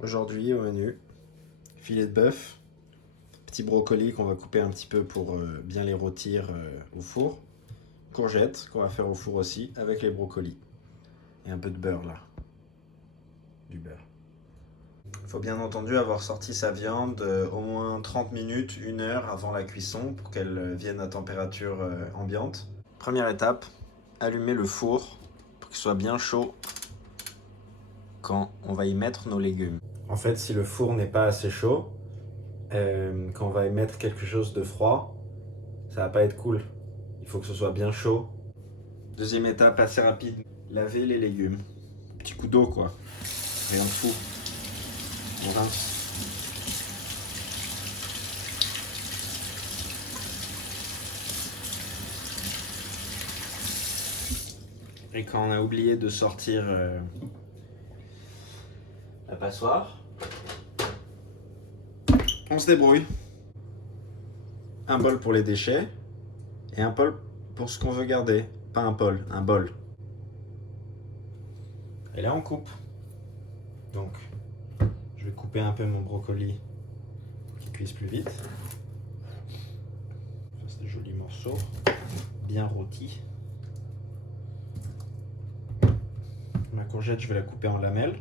Aujourd'hui au menu, filet de bœuf, petits brocolis qu'on va couper un petit peu pour bien les rôtir au four, courgettes qu'on va faire au four aussi avec les brocolis et un peu de beurre là, du beurre. Il faut bien entendu avoir sorti sa viande au moins 30 minutes, 1 heure avant la cuisson pour qu'elle vienne à température ambiante. Première étape, allumer le four pour qu'il soit bien chaud quand on va y mettre nos légumes. En fait, si le four n'est pas assez chaud, quand on va y mettre quelque chose de froid, ça va pas être cool. Il faut que ce soit bien chaud. Deuxième étape assez rapide, laver les légumes. Petit coup d'eau quoi, rien de fou. On rince. Et quand on a oublié de sortir la passoire, on se débrouille. Un bol pour les déchets et un bol pour ce qu'on veut garder. Pas un bol, un bol. Et là on coupe. Donc je vais couper un peu mon brocoli pour qu'il cuise plus vite. Ça c'est des jolis morceaux, bien rôtis. Ma courgette, je vais la couper en lamelles.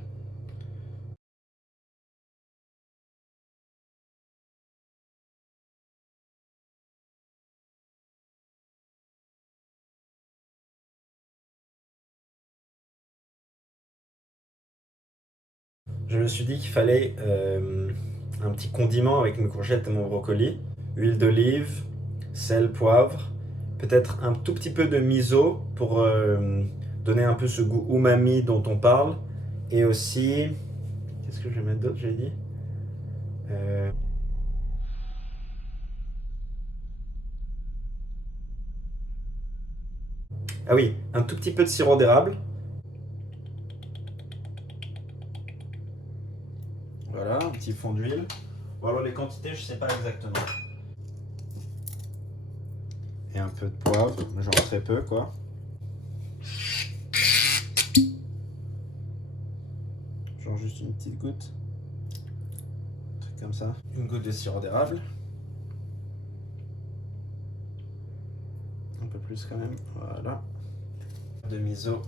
Je me suis dit qu'il fallait un petit condiment avec mes courgettes et mon brocoli. Huile d'olive, sel, poivre, peut-être un tout petit peu de miso pour donner un peu ce goût umami dont on parle. Et aussi, qu'est-ce que je vais mettre d'autre, j'ai dit Ah oui, un tout petit peu de sirop d'érable. Voilà, un petit fond d'huile. Bon alors les quantités, je sais pas exactement. Et un peu de poivre, genre très peu quoi. Genre juste une petite goutte. Un truc comme ça. Une goutte de sirop d'érable. Un peu plus quand même, voilà. De miso.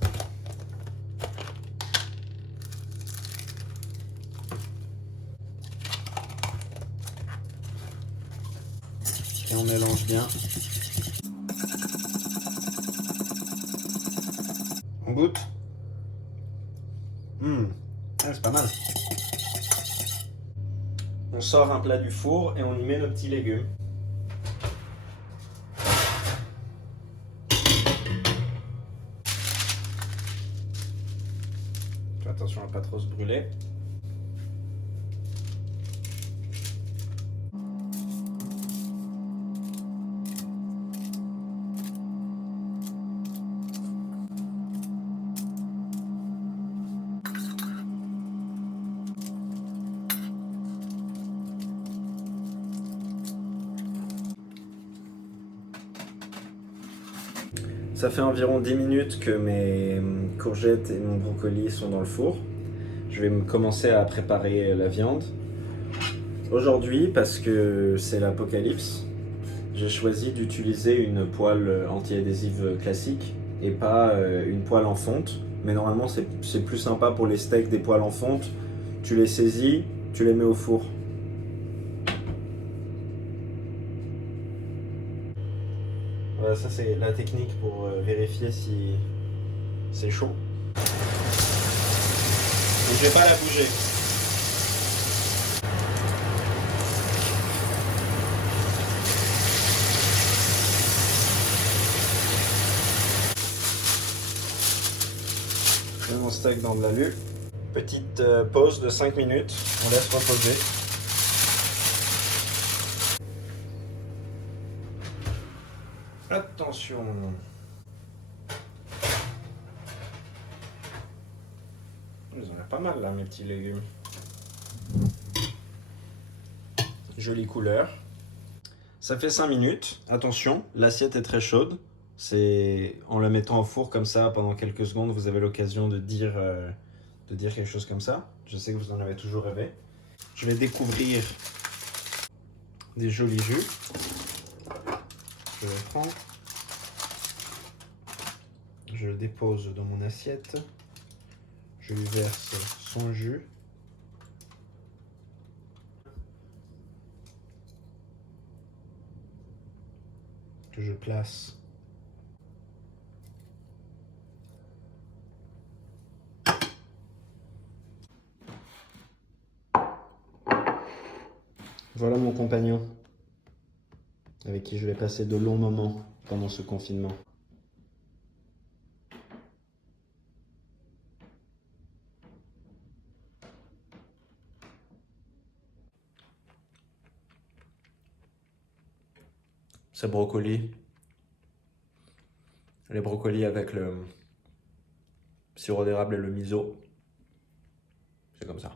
Et on mélange bien. On goûte. C'est pas mal. On sort un plat du four et on y met nos petits légumes. Fais attention à ne pas trop se brûler. Ça fait environ 10 minutes que mes courgettes et mon brocoli sont dans le four. Je vais commencer à préparer la viande. Aujourd'hui, parce que c'est l'apocalypse, j'ai choisi d'utiliser une poêle anti-adhésive classique et pas une poêle en fonte. Mais normalement, c'est plus sympa pour les steaks des poêles en fonte. Tu les saisis, tu les mets au four. Voilà, ça c'est la technique pour vérifier si c'est chaud. Et je vais pas la bouger. Je mets mon steak dans de l'alu. Petite pause de 5 minutes. On laisse reposer. Attention. Ils ont l'air pas mal là, mes petits légumes. Jolie couleur. Ça fait 5 minutes. Attention, l'assiette est très chaude. C'est en la mettant au four comme ça pendant quelques secondes, vous avez l'occasion de dire de dire quelque chose comme ça. Je sais que vous en avez toujours rêvé. Je vais découvrir des jolis jus. Je le prends. Je le dépose dans mon assiette. Je lui verse son jus. Que je place voilà mon compagnon avec qui je vais passer de longs moments pendant ce confinement. C'est brocoli. Les brocolis avec le sirop d'érable et le miso. C'est comme ça.